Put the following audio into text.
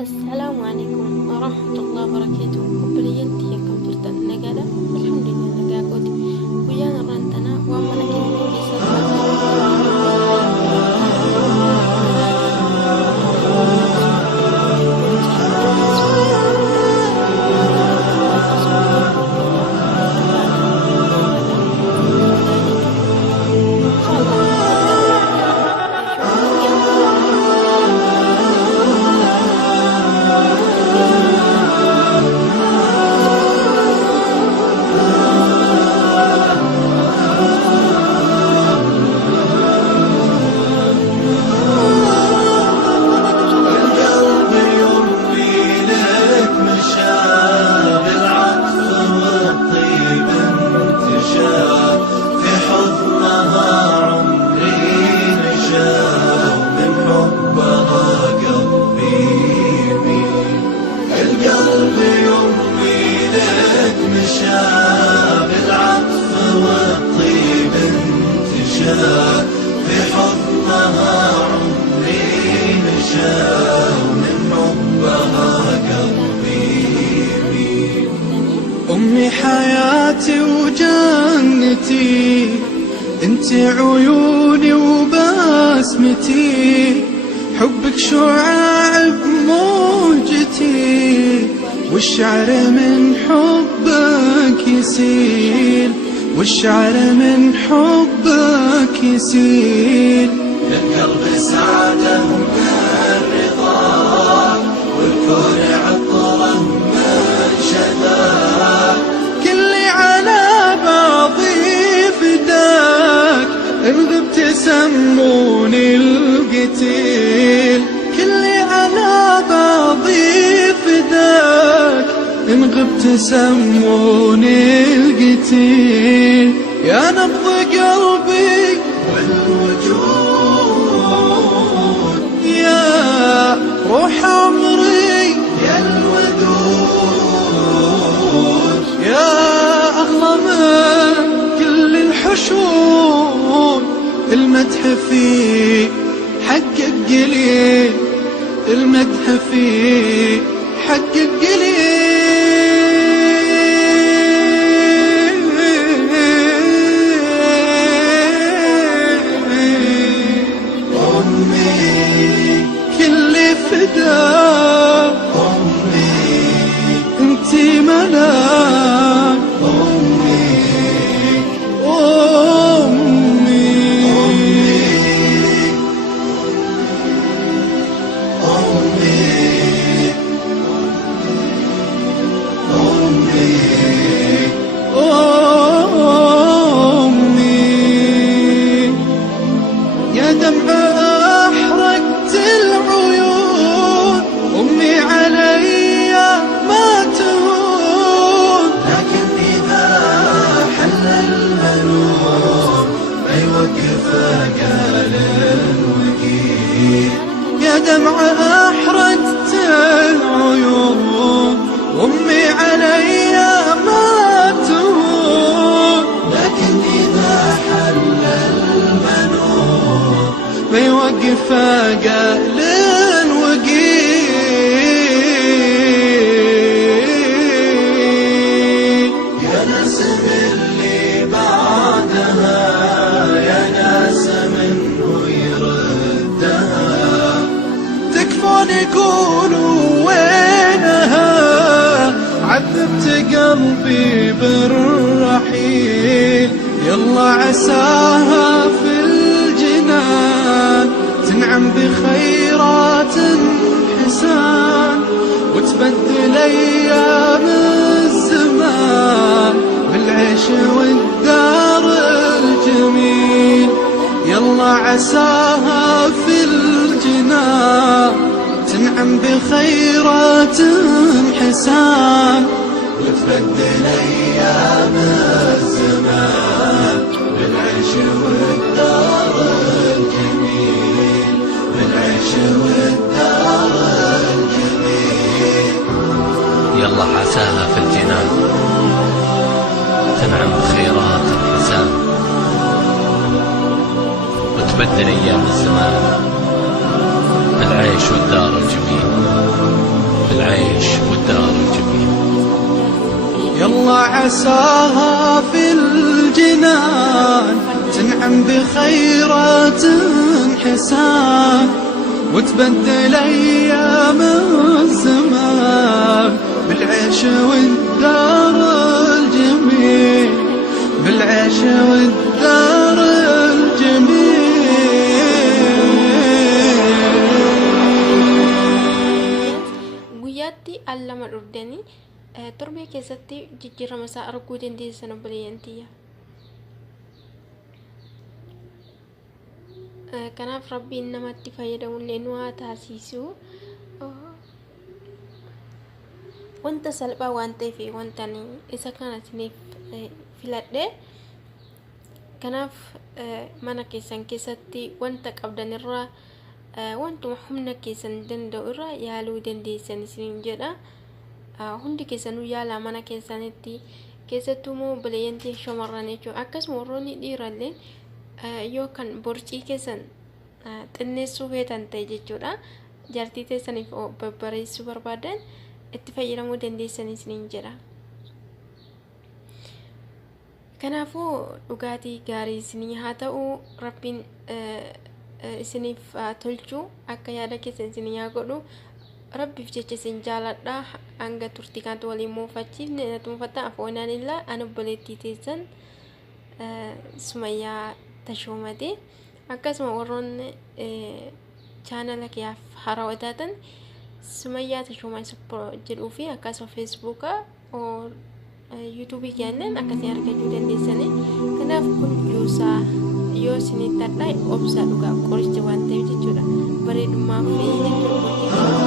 السلام عليكم ورحمة الله وبركاته. وبريتي كم ترتد نجدة الحمد لله نجاكود ويانا رانتنا وعمنا كيف بالعطف والطيب انتشى في حضنها عمري نشا ومن حبها قلبي يميل. أمي حياتي وجنتي انت عيوني وبسمتي حبك شعاع بموجتي والشعر من حبك يسيل والشعر من حبك يسيل. القلب سعده من رضاك والكون عطره من شذاك كلي على بعضي فداك إن غبت سموني القتيل كلي على بعضي فداك إن غبت سموني القتيل. يا نبض قلبي والوجود يا روح عمري يا الودود يا أغلى من كل الحشود المدح فيه حقك قليل المدح فيه حقك قليل. أمي كل فداك أمي انتي ملاك أمي أمي أمي يا دمع أحرقت العيون أمي علي ما تهون لكن إذا حل المنون ما يوقف قال الوقيل. يا دمع أحرقت العيون أمي علي ما تهون لكن إذا حل المنون ما يوقف قال وقيل. يا نسم اللي بعدها يا ناس منه يردها تكفون يقولوا وينها عذبت قلبي بالرحيل. يلا عساها في الجنان تنعم بخيرات حسان وتبدل أيام الزمان بالعيش والدار الجميل. يلا عساها في الجنان تنعم بخيرات حسان وتبدل أيام الزمان بالعيش والدار الجميل بالعيش والدار الجميل. يلا عساها في الجنان تنعم بخيرات الحسان وتبدل أيام الزمان بالعيش والدار الجميل عساها في الجنان تنعم بخيرات حسان وتبدل أيام الزمان بالعيش والدار الجميل بالعيش والدار الجميل. guyyaatti al lama dhufdanii torbee keessatti jijjiirama isaa arguu dandeessan obboleeyyan tiyya. Kanaaf rabbiin namatti fayyadamullee nu haa taasisu. Wanta salphaa waan ta'eef wanta isa kana isiniif filadhe. Kanaaf mana keessan keessatti wanta qabdan irraa wantuma humna keessan danda'u irraa yaaluu dandeessan isiniin jedha. Hundi keessanuu yaalaa mana keessanitti, keessattuu immoo obboleeyyan shamarran jechuudha. Akkasuma warroonni dhiirallee yoo kan borcii keessan xinneessuu feetan ta'e jechuudha, jaartii teessaniif babbareessuu barbaadan itti fayyadamuu dandeessan isiniin jedha. Kanaafuu dhugaatii gaarii isinii haa ta'u, rabbiin isiniif tolchuu akka yaada keessan isinii haa godhu. Rabbiif jecha isin jaaladha. Hanga turtii kanatti waliin muufachiifne natuunfatta afoonaan illaa ani obboleettii teessan Sumayyaa Tashoomate. Akkasuma warroonni chaanala kiyyaaf haaraa taatan Sumayyaa Tashoomate jedhuu fi akkasuma feesbuukaa yuutuubii kiyyaaneen akkasii argachuu dandeessanii. Kanaaf kun juusaa yoo isinitti adda obsaa dhugaa qoricha waan ta'eef jechuudha. Bareedummaa fi jechuudha.